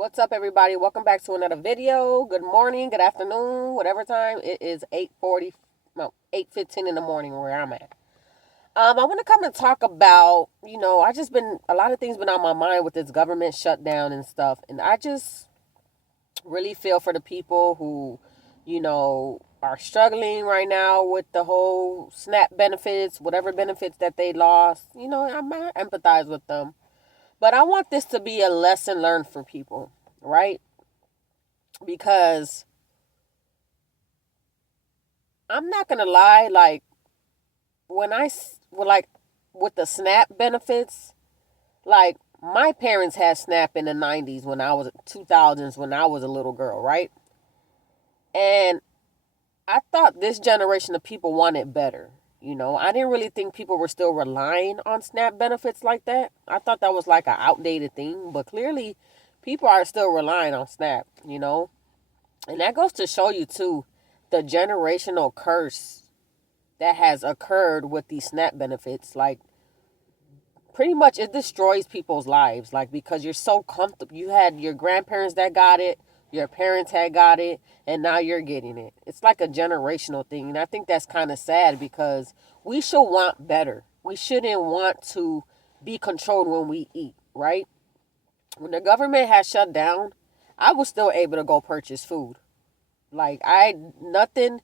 What's up, everybody? Welcome back to another video. Good morning, good afternoon, whatever time. It is 8:40, no, 8:15 in the morning where I'm at. I want to come and talk about, a lot of things been on my mind with this government shutdown and stuff. And I just really feel for the people who, are struggling right now with the whole SNAP benefits, whatever benefits that they lost. I might empathize with them. But I want this to be a lesson learned for people, right? Because I'm not going to lie, when with the SNAP benefits, my parents had SNAP in the 90s 2000s when I was a little girl, right? And I thought this generation of people wanted better. I didn't really think people were still relying on SNAP benefits like that. I thought that was like an outdated thing, but clearly people are still relying on SNAP. And that goes to show you too the generational curse that has occurred with these SNAP benefits. Pretty much it destroys people's lives, because you're so comfortable. You had your grandparents that got it, your parents had got it, and now you're getting it. It's like a generational thing. And I think that's kind of sad because we should want better. We shouldn't want to be controlled when we eat, right? When the government has shut down, I was still able to go purchase food. One thing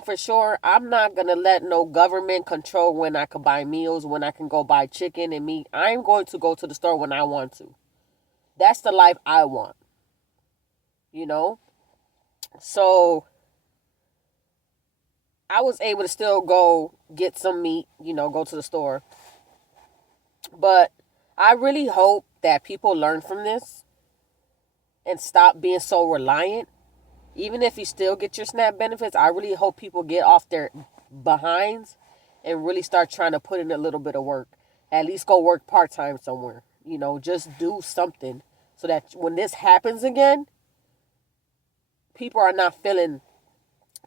for sure, I'm not going to let no government control when I can buy meals, when I can go buy chicken and meat. I'm going to go to the store when I want to. That's the life I want. So I was able to still go get some meat, go to the store. But I really hope that people learn from this and stop being so reliant. Even if you still get your SNAP benefits, I really hope people get off their behinds and really start trying to put in a little bit of work. At least go work part-time somewhere. Just do something so that when this happens again, people are not feeling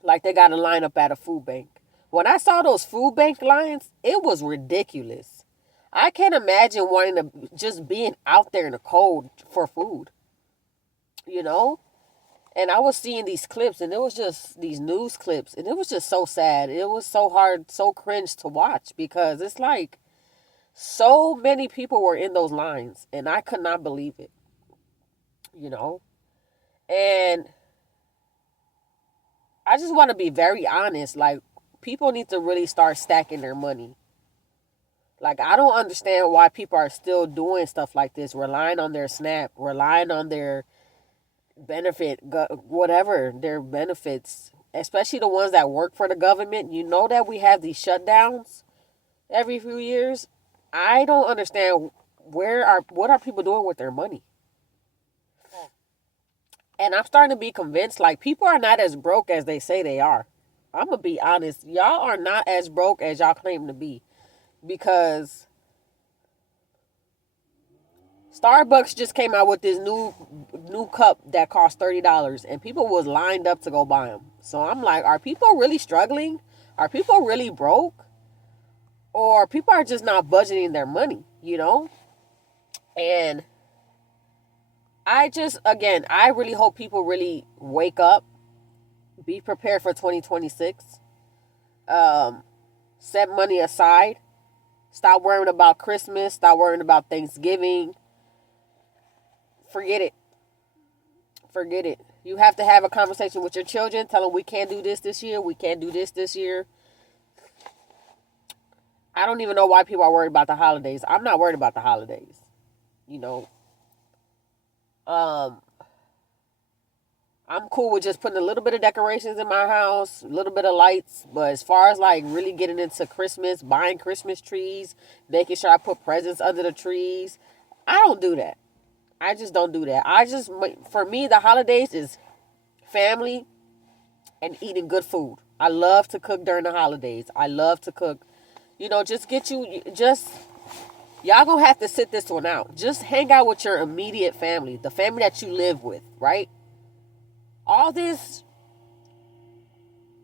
like they got to line up at a food bank. When I saw those food bank lines, it was ridiculous. I can't imagine wanting to just being out there in the cold for food. And I was seeing these clips, and it was just these news clips, and it was just so sad. It was so hard, so cringe to watch because it's like so many people were in those lines, and I could not believe it. And I just want to be very honest. People need to really start stacking their money. I don't understand why people are still doing stuff like this, relying on their SNAP, relying on their benefit, whatever their benefits, especially the ones that work for the government. That we have these shutdowns every few years. I don't understand what are people doing with their money. And I'm starting to be convinced, people are not as broke as they say they are. I'm going to be honest. Y'all are not as broke as y'all claim to be. Because Starbucks just came out with this new cup that cost $30. And people was lined up to go buy them. So I'm like, are people really struggling? Are people really broke? Or people are just not budgeting their money, And I really hope people really wake up, be prepared for 2026, set money aside, stop worrying about Christmas, stop worrying about Thanksgiving. Forget it. You have to have a conversation with your children, tell them we can't do this year, we can't do this year. I don't even know why people are worried about the holidays. I'm not worried about the holidays, I'm cool with just putting a little bit of decorations in my house, a little bit of lights. But as far as really getting into Christmas, buying Christmas trees, making sure I put presents under the trees, I don't do that. I just don't do that. For me, the holidays is family and eating good food. I love to cook during the holidays. I love to cook. Y'all gonna have to sit this one out. Just hang out with your immediate family, the family that you live with, right? All this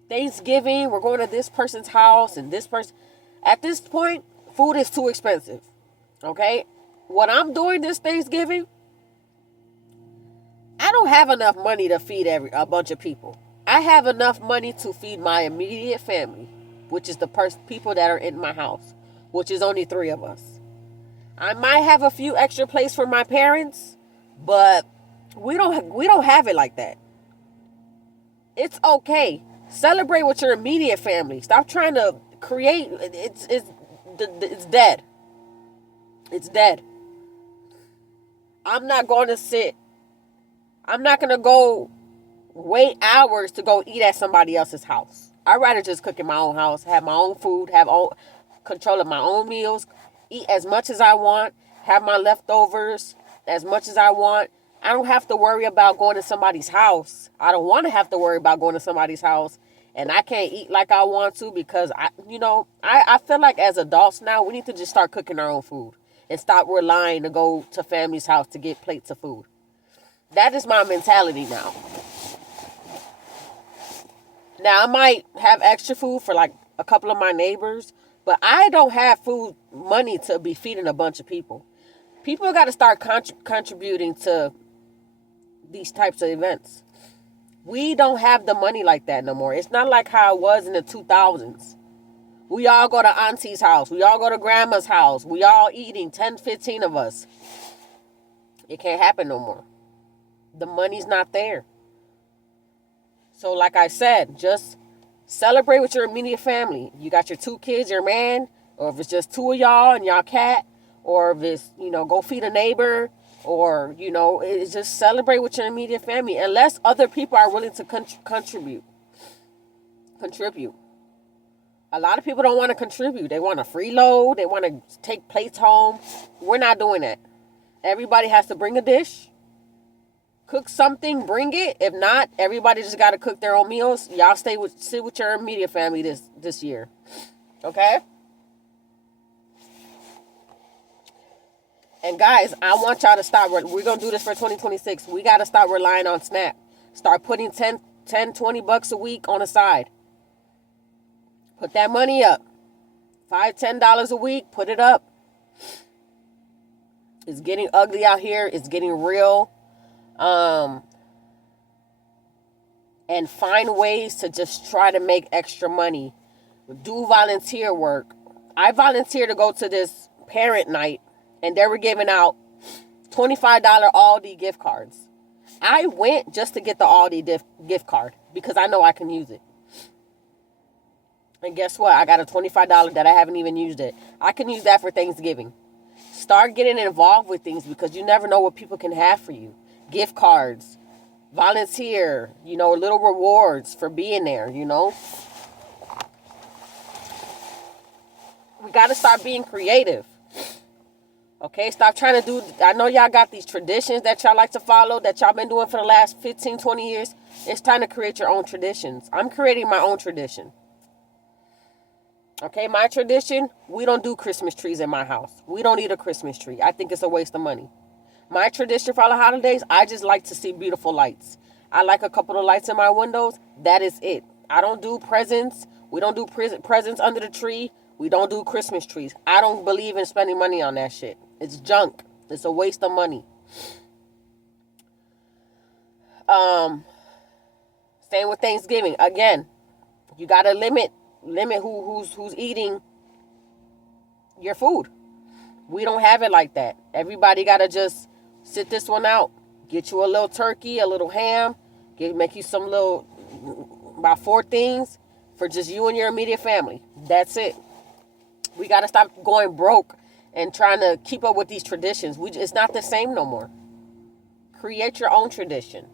Thanksgiving, we're going to this person's house and this person. At this point, food is too expensive. Okay? What I'm doing this Thanksgiving, I don't have enough money to feed a bunch of people. I have enough money to feed my immediate family, which is the people that are in my house, which is only 3 of us. I might have a few extra plates for my parents, but we don't have it like that. It's okay. Celebrate with your immediate family. Stop trying to create. It's dead. It's dead. I'm not going to sit. I'm not going to go wait hours to go eat at somebody else's house. I'd rather just cook in my own house, have my own food, have control of my own meals, eat as much as I want, have my leftovers as much as I want. I don't have to worry about going to somebody's house. I don't want to have to worry about going to somebody's house. And I can't eat like I want to because, I feel like as adults now, we need to just start cooking our own food and stop relying to go to family's house to get plates of food. That is my mentality now. Now, I might have extra food for like a couple of my neighbors, but I don't have money to be feeding a bunch of people. People got to start contributing to these types of events. We don't have the money like that no more. It's not like how it was in the 2000s. We all go to auntie's house. We all go to grandma's house. We all eating, 10, 15 of us. It can't happen no more. The money's not there. So like I said, just celebrate with your immediate family. You got your 2 kids, your man, or if it's just 2 of y'all and y'all cat, or if it's, go feed a neighbor, or, it's just celebrate with your immediate family. Unless other people are willing to contribute. A lot of people don't want to contribute. They want to freeload. They want to take plates home. We're not doing that. Everybody has to bring a dish. Cook something, bring it. If not, everybody just got to cook their own meals. Y'all sit with your immediate family this year. Okay? And guys, I want y'all to stop. We're going to do this for 2026. We got to stop relying on SNAP. Start putting 10, 20 bucks a week on the side. Put that money up. $5, $10 a week. Put it up. It's getting ugly out here. It's getting real. And find ways to just try to make extra money. Do volunteer work. I volunteered to go to this parent night, and they were giving out $25 Aldi gift cards. I went just to get the Aldi gift card because I know I can use it. And guess what? I got a $25 that I haven't even used it. I can use that for Thanksgiving. Start getting involved with things because you never know what people can have for you. Gift cards, volunteer, little rewards for being there, We got to start being creative. Okay, stop trying to do, I know y'all got these traditions that y'all like to follow, that y'all been doing for the last 15, 20 years. It's time to create your own traditions. I'm creating my own tradition. Okay, my tradition, we don't do Christmas trees in my house. We don't need a Christmas tree. I think it's a waste of money. My tradition for all the holidays, I just like to see beautiful lights. I like a couple of lights in my windows. That is it. I don't do presents. We don't do presents under the tree. We don't do Christmas trees. I don't believe in spending money on that shit. It's junk. It's a waste of money. Same with Thanksgiving. Again, you gotta limit who's eating your food. We don't have it like that. Everybody gotta just sit this one out. Get you a little turkey, a little ham. Make you some about 4 things for just you and your immediate family. That's it. We gotta stop going broke and trying to keep up with these traditions. It's not the same no more. Create your own tradition.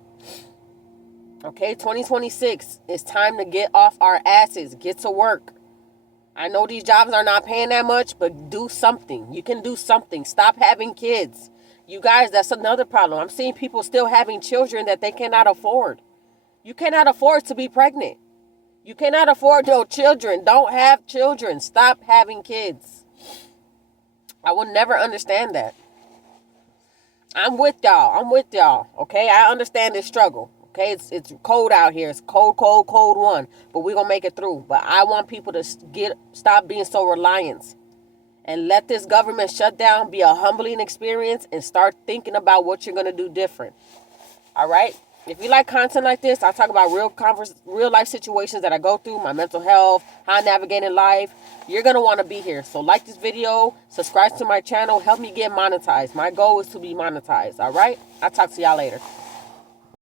Okay, 2026, it's time to get off our asses. Get to work. I know these jobs are not paying that much, but do something. You can do something. Stop having kids. You guys, that's another problem. I'm seeing people still having children that they cannot afford. You cannot afford to be pregnant. You cannot afford no children. Don't have children. Stop having kids. I will never understand that. I'm with y'all. Okay, I understand this struggle. Okay, it's cold out here. It's cold one. But we're gonna make it through. But I want people to stop being so reliant and let this government shutdown be a humbling experience and start thinking about what you're gonna do different. All right. If you like content like this, I talk about real life situations that I go through, my mental health, how I navigate in life. You're going to want to be here. So like this video, subscribe to my channel, help me get monetized. My goal is to be monetized. All right. I'll talk to y'all later.